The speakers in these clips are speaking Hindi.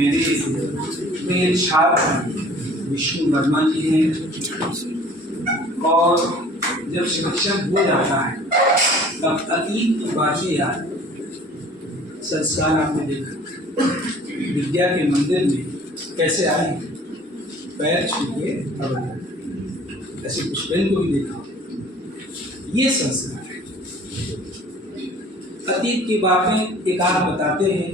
मेरे प्रिय छात्र विष्णु वर्मा जी हैं, और जब शिक्षक हो जाता है तब अतीत की बातें याद। संस्कार आपने देखा विद्या के मंदिर में कैसे आए, पैर छू के ऐसे पुष्पेन को भी देखा। ये संस्कार है। अतीत की बातें एक आध बताते हैं।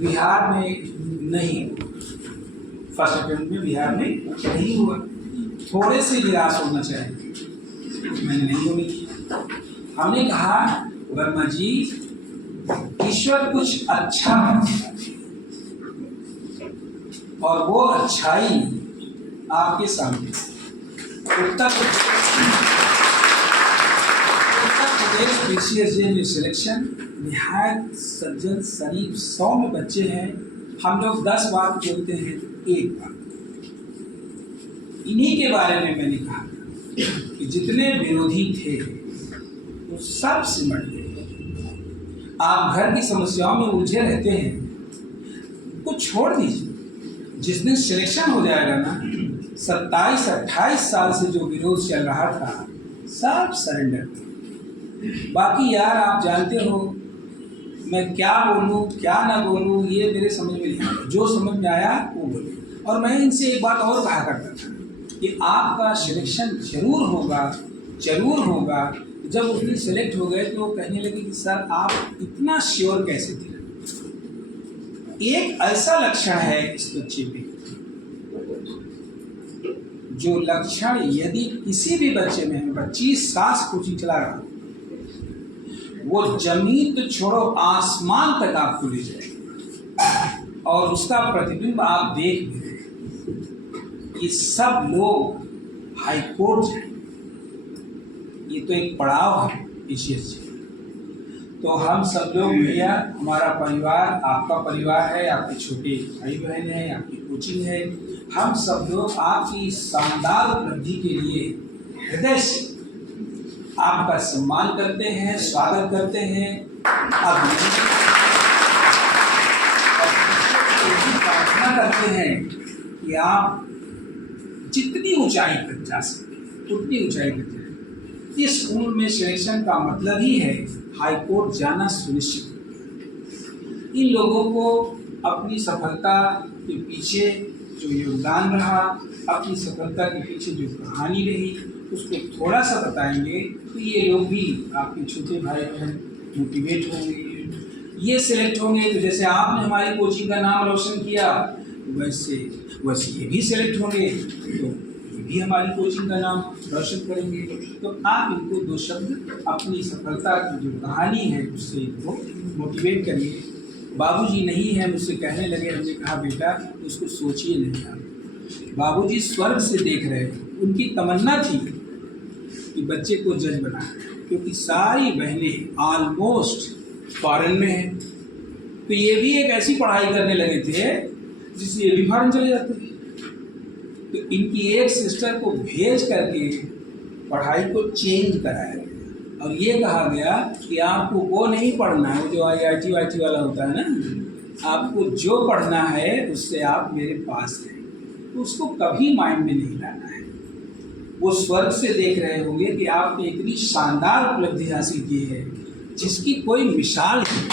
बिहार में नहीं, फर्स्ट अटेम्प्ट में बिहार में नहीं हुआ। थोड़े से निराश होना चाहिए, मैंने नहीं होने की। हमने कहा वर्मा जी ईश्वर कुछ अच्छा है और वो अच्छाई आपके सामने। उत्तर प्रदेश PCSJ में सिलेक्शन, निहायत सज्जन शरीफ 100 में बच्चे हैं। हम लोग 10 बार बोलते हैं, एक बार। इन्हीं के बारे में मैंने कहा कि जितने विरोधी थे वो सब सिमट गए। आप घर की समस्याओं में उलझे रहते हैं, कुछ छोड़ दीजिए। जिस दिन सिलेक्शन हो जाएगा ना, 27-28 साल से जो विरोध चल रहा था सब सरेंडर। बाकी यार आप जानते हो मैं क्या बोलूँ क्या ना बोलूँ, ये मेरे समझ में नहीं आया। जो समझ में आया वो बोले। और मैं इनसे एक बात और कहा करता था कि आपका सिलेक्शन जरूर होगा। जब उस दिन सेलेक्ट हो गए तो कहने लगे कि सर आप इतना श्योर कैसे थे। एक ऐसा लक्षण है इस बच्चे में, जो लक्षण यदि किसी भी बच्चे में है, 25 साल कोचिंग चला रहा, वो जमीन तो छोड़ो आसमान तक आपको ले जाएगा। और उसका प्रतिबिंब आप देख भी रहे कि सब लोग हाई कोर्ट जाए। ये तो एक पड़ाव है PCSJ। तो हम सब लोग भैया, हमारा परिवार आपका परिवार है, आपके छोटे भाई बहन हैं, आपकी कोचिंग है। हम सब लोग आपकी शानदार उपलब्धि के लिए हृदय से आपका सम्मान करते हैं, स्वागत करते हैं। अब प्रार्थना करते हैं कि आप जितनी ऊंचाई तक जा सके उतनी ऊंचाई तक जाए। इस उम्र में सिलेक्शन का मतलब ही है हाई कोर्ट जाना सुनिश्चित। इन लोगों को अपनी सफलता के पीछे जो योगदान रहा, अपनी सफलता के पीछे जो कहानी रही, उसको थोड़ा सा बताएंगे तो ये लोग भी, आपके छोटे भाई बहन मोटिवेट होंगे। ये सिलेक्ट होंगे तो जैसे आपने हमारी कोचिंग का नाम रोशन किया, वैसे ये भी सिलेक्ट होंगे तो ये भी हमारी कोचिंग का नाम रोशन करेंगे। तो आप इनको 2 शब्द अपनी सफलता की जो कहानी है उससे इनको मोटिवेट करिए। बाबूजी नहीं है, मुझसे कहने लगे, हमने कहा बेटा उसको सोचिए नहीं। आप बाबूजी स्वर्ग से देख रहे थे, उनकी तमन्ना थी कि बच्चे को जज बनाए, क्योंकि सारी बहनें ऑलमोस्ट फॉरेन में हैं। तो ये भी एक ऐसी पढ़ाई करने लगे थे जिससे ये भी फॉरेन चले जाते थे। तो इनकी एक सिस्टर को भेज करके पढ़ाई को चेंज कराया गया और ये कहा गया कि आपको वो नहीं पढ़ना है, वो जो IIT वाला होता है ना, आपको जो पढ़ना है उससे आप मेरे पास हैं। तो उसको कभी माइंड में नहीं लाना है। वो स्वर्ग से देख रहे होंगे कि आपने इतनी शानदार उपलब्धि हासिल की है जिसकी कोई मिसाल नहीं।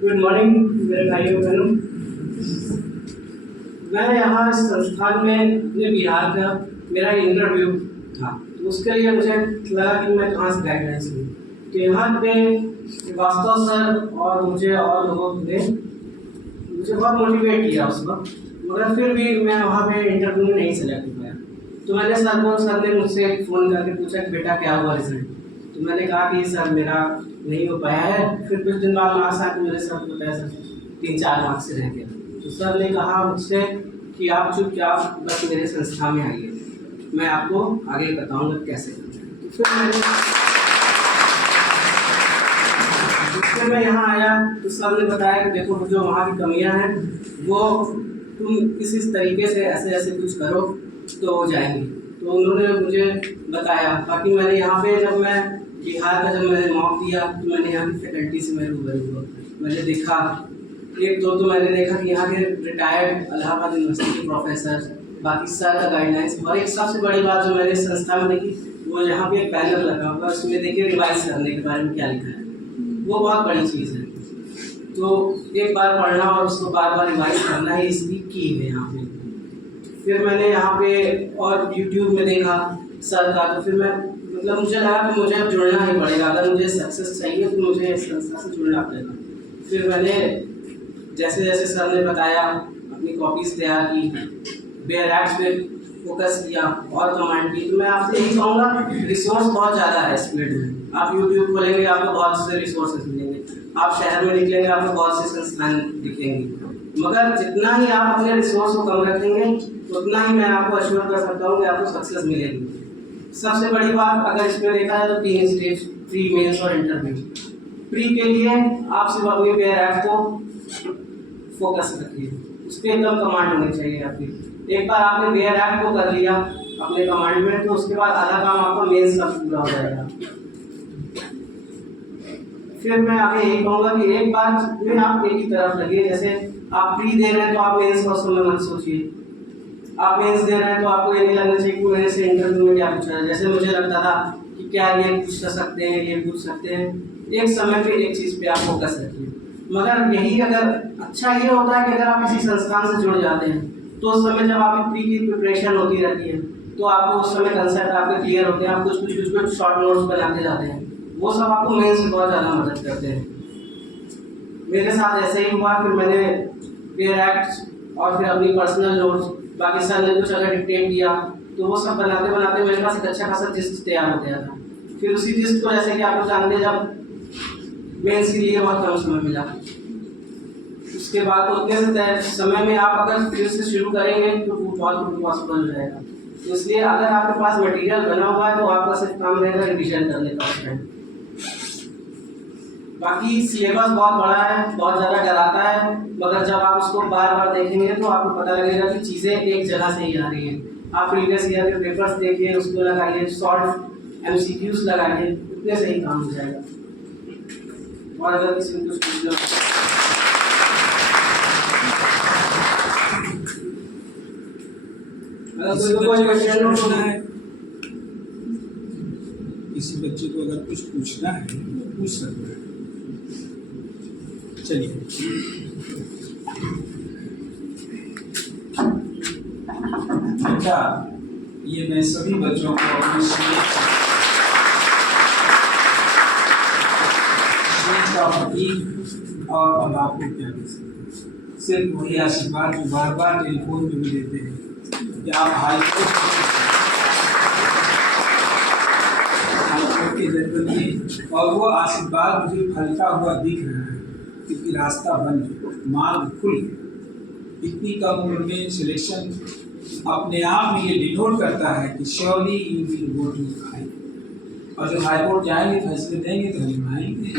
गुड मॉर्निंग मेरे भाइयों बहनों। मैं यहाँ इस संस्थान में अपने बिहार का मेरा इंटरव्यू था, तो उसके लिए मुझे लगा कि मैं कहाँ से गाइडलाइंस लूँ। तो यहाँ पे वास्तव सर और मुझे और लोगों ने मुझे बहुत मोटिवेट किया उस वक्त, मगर फिर भी मैं वहाँ पे इंटरव्यू में नहीं सेलेक्ट हो पाया। तो मैंने सर ने मुझसे फ़ोन करके पूछा कि बेटा क्या हुआ रिजल्ट। तो मैंने कहा कि सर मेरा नहीं हो पाया है। फिर कुछ दिन बाद मार्क्स आके मेरे सर को बताया सर 3-4 मार्क्स से रह गया। तो सर ने कहा मुझसे कि आप चुपचाप बस मेरे संस्था में आइए, मैं आपको आगे बताऊंगा कैसे करना है। तो फिर मैं यहाँ आया तो सर ने बताया कि देखो जो वहाँ की कमियाँ हैं वो तुम इस तरीके से ऐसे कुछ करो तो हो जाएंगी। तो उन्होंने मुझे बताया। बाकी मैंने यहाँ पे जब मैं बिहार का जब मैंने मॉक दिया तो मैंने यहाँ की फैकल्टी से मैं रूबरू हुआ। मैंने देखा एक दो तो मैंने देखा कि यहाँ के रिटायर्ड इलाहाबाद यूनिवर्सिटी के प्रोफेसर, बाकी सारा गाइडलाइंस, और एक सबसे बड़ी बात जो मैंने संस्था में देखी वो यहाँ पे एक बैनर लगा हुआ है, उसमें देखिए रिवाइज करने के बारे में क्या लिखा है। वो बहुत बड़ी चीज़ है। तो एक बार पढ़ना और उसको बार बार रिवाइज करना ही इसकी की है यहाँ पे। फिर मैंने यहाँ पे और यूट्यूब में देखा सर का, तो फिर मैं मतलब मुझे लगा कि मुझे अब जुड़ना ही पड़ेगा। अगर मुझे सक्सेस चाहिए तो मुझे इस संस्था से जुड़ना पड़ेगा। फिर मैंने जैसे जैसे सर ने बताया अपनी कॉपीज़ तैयार की, बेयर एक्ट पे फोकस किया और कमांड की। तो मैं आपसे यही कहूँगा, रिसोर्स बहुत ज़्यादा है इस फील्ड में। आप यूट्यूब खोलेंगे आपको बहुत से रिसोर्सेज मिलेंगे, आप शहर में निकलेंगे आपको बहुत से संस्थान दिखेंगे, मगर जितना ही आप अपने रिसोर्स को कम रखेंगे उतना ही मैं आपको अश्योर कर सकता हूँ कि आपको सक्सेस मिलेगी। सबसे बड़ी बात अगर इसमें देखा जाए तो 3 स्टेज, प्री, मेंस और इंटरव्यू। प्री के लिए आप सिर्फ अपने बेयर एक्ट को फोकस रखिए, उस पर एकदम कमांड होनी चाहिए आपकी। एक बार आपने बेयर एक्ट को कर लिया अपने कमांड में, तो उसके बाद आधा काम आपका मेंस का पूरा हो जाएगा। फिर मैं आगे यही कहूँगा कि एक बार में आप एक ही तरफ लगिए। जैसे आप प्री दे रहे हैं तो आप मेंस का उस समय मत सोचिए। आप मेंस दे रहे हैं तो आपको ये नहीं लगना चाहिए कि मेरे से इंटरव्यू में क्या पूछा है। जैसे मुझे लगता था कि क्या ये पूछ सकते हैं, ये पूछ सकते हैं। एक समय पे एक चीज़ पे आप फोकस रखिए। मगर यही अगर अच्छा ये होता है कि अगर आप किसी संस्थान से जुड़ जाते हैं तो उस समय जब आपकी प्री की प्रिपरेशन होती रहती है तो आपको उस समय कंसेप्ट आपके क्लियर होते हैं, आप कुछ शॉर्ट नोट्स बनाते जाते हैं। वो सब आपको मेंस में बहुत ज़्यादा मदद करते हैं। मेरे साथ ऐसे ही हुआ। फिर मैंने बेयर एक्ट और फिर अपनी पर्सनल नोट्स, बाकी सर ने कुछ अगर डिक्टेट दिया तो वो सब बनाते बनाते मेरे पास एक अच्छा खासा जिस्ट तैयार हो गया था। फिर उसी जिस्ट को जैसे कि आपको जानते हैं जब मेंस के लिए बहुत कम समय मिला, उसके बाद तो उतने समय में आप अगर फिर से शुरू करेंगे तो बहुत पॉसिबल हो जाएगा। तो इसलिए अगर आपके पास मटेरियल बना हुआ है तो आपका सिर्फ काम रहेगा रिविजन करने का। बाकी सिलेबस बहुत बड़ा है, बहुत ज़्यादा डराता है, मगर जब आप उसको बार बार देखेंगे तो आपको पता लगेगा कि चीज़ें एक जगह से ही आ रही हैं। आप प्रीवियस ईयर के पेपर्स देखिए, उसको लगाइए, शॉर्ट MCQs लगाइए, उतने से ही काम हो जाएगा। और अगर किसी को कुछ पूछना किसी बच्चे को अगर कुछ पूछना है तो पूछ सकता है। चलिए, बेटा ये मैं सभी बच्चों को अपने शेष का प्रतीक और अब आपको क्या कर सकते, सिर्फ वही आशीर्वाद जो बार बार टेलीफोन में भी देते हैं कि आप हाईकोर्ट के जज बनिए। और वो आशीर्वाद मुझे फलता हुआ दिख रहा है क्योंकि रास्ता बन गया, मार्ग खुल गया। इतनी कम उम्र में सिलेक्शन अपने आप में ये डिनोट करता है कि surely you will go to high. और जब हाई कोर्ट जाएंगे फैसले देंगे तो हम आएंगे।